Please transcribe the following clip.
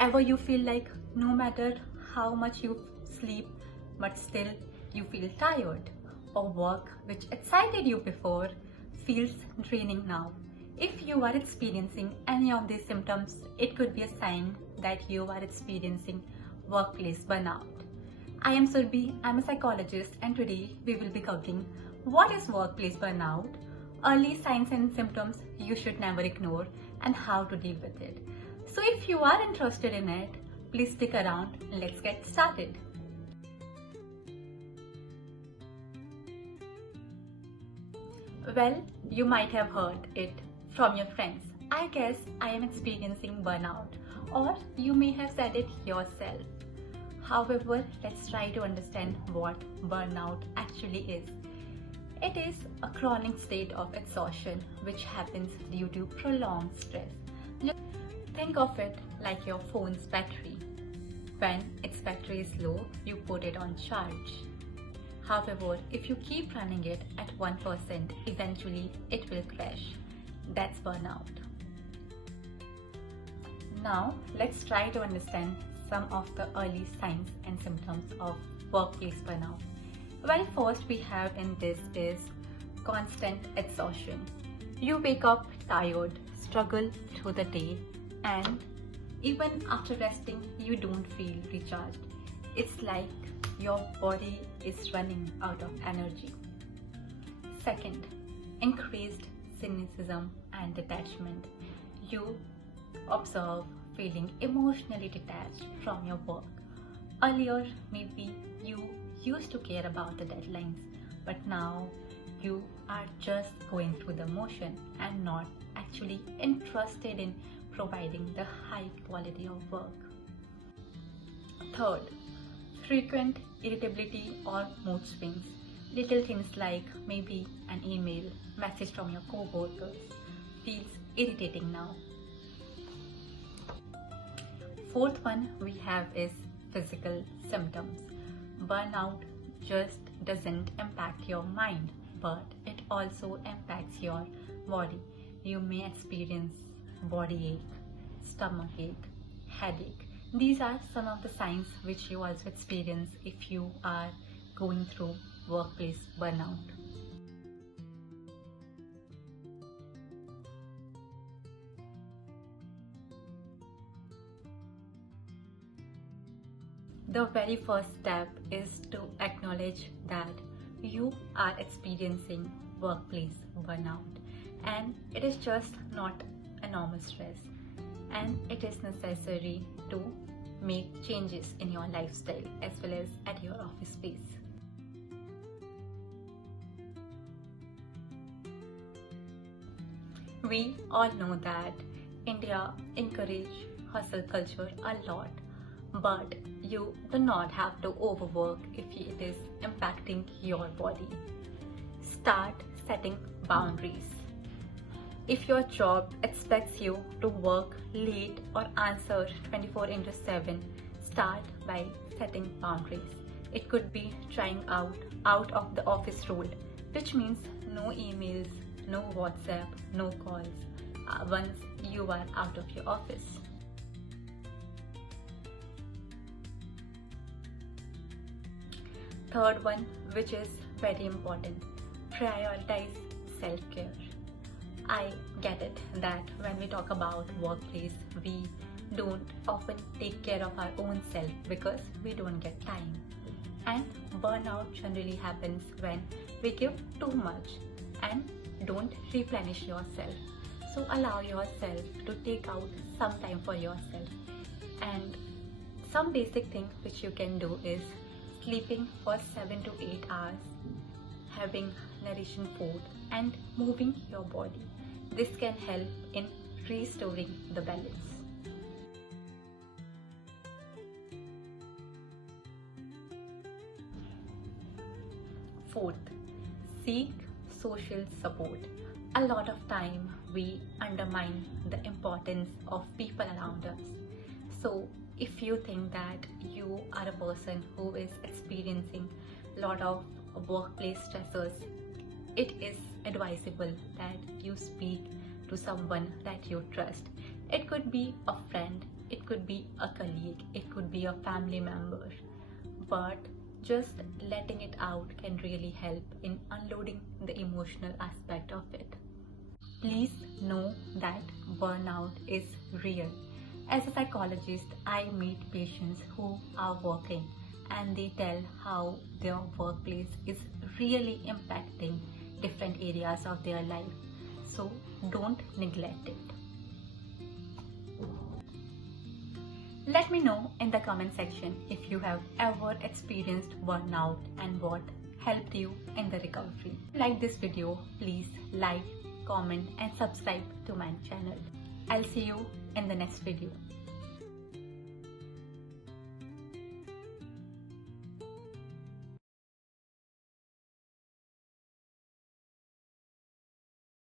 Ever you feel like no matter how much you sleep, but still you feel tired, or work which excited you before feels draining now? If you are experiencing any of these symptoms, it could be a sign that you are experiencing workplace burnout. I am Surbi, I'm a psychologist, and today we will be covering what is workplace burnout, early signs and symptoms you should never ignore, and how to deal with it. So if you are interested in it, please stick around and let's get started. Well, you might have heard it from your friends. I guess I am experiencing burnout, or you may have said it yourself. However, let's try to understand what burnout actually is. It is a chronic state of exhaustion which happens due to prolonged stress. Just think of it like your phone's battery. When its battery is low, you put it on charge. However, if you keep running it at 1%, eventually it will crash. That's burnout. Now, let's try to understand some of the early signs and symptoms of workplace burnout. Well, first we have in this is constant exhaustion. You wake up tired, struggle through the day, and even after resting, you don't feel recharged. It's like your body is running out of energy. Second, increased cynicism and detachment. You observe feeling emotionally detached from your work. Earlier, maybe you used to care about the deadlines, but now you are just going through the motion and not actually interested in providing the high quality of work. Third, frequent irritability or mood swings. Little things like maybe an email, message from your co-workers feels irritating now. Fourth one we have is physical symptoms. Burnout just doesn't impact your mind, but it also impacts your body. You may experience body ache, stomach ache, headache. These are some of the signs which you also experience if you are going through workplace burnout. The very first step is to acknowledge that you are experiencing workplace burnout, and it is just not a normal stress, and it is necessary to make changes in your lifestyle as well as at your office space. We all know that India encourages hustle culture a lot, but you do not have to overwork if it is impacting your body. Start setting boundaries. If your job expects you to work late or answer 24/7, start by setting boundaries. It could be trying out of the office rule, which means no emails, no WhatsApp, no calls once you are out of your office. Third one, which is very important, prioritize self-care. I get it that when we talk about workplace, we don't often take care of our own self because we don't get time. And burnout generally happens when we give too much and don't replenish yourself. So allow yourself to take out some time for yourself. And some basic things which you can do is sleeping for 7 to 8 hours, having nourishing food, and moving your body. This can help in restoring the balance. Fourth, seek social support. A lot of time we undermine the importance of people around us. So if you think that you are a person who is experiencing a lot of workplace stressors, it is advisable that you speak to someone that you trust. It could be a friend, it could be a colleague, it could be a family member, but just letting it out can really help in unloading the emotional aspect of it. Please know that burnout is real. As a psychologist, I meet patients who are working and they tell how their workplace is really impacting different areas of their life. So don't neglect it. Let me know in the comment section if you have ever experienced burnout and what helped you in the recovery. If you like this video, please like, comment and subscribe to my channel. I'll see you in the next video.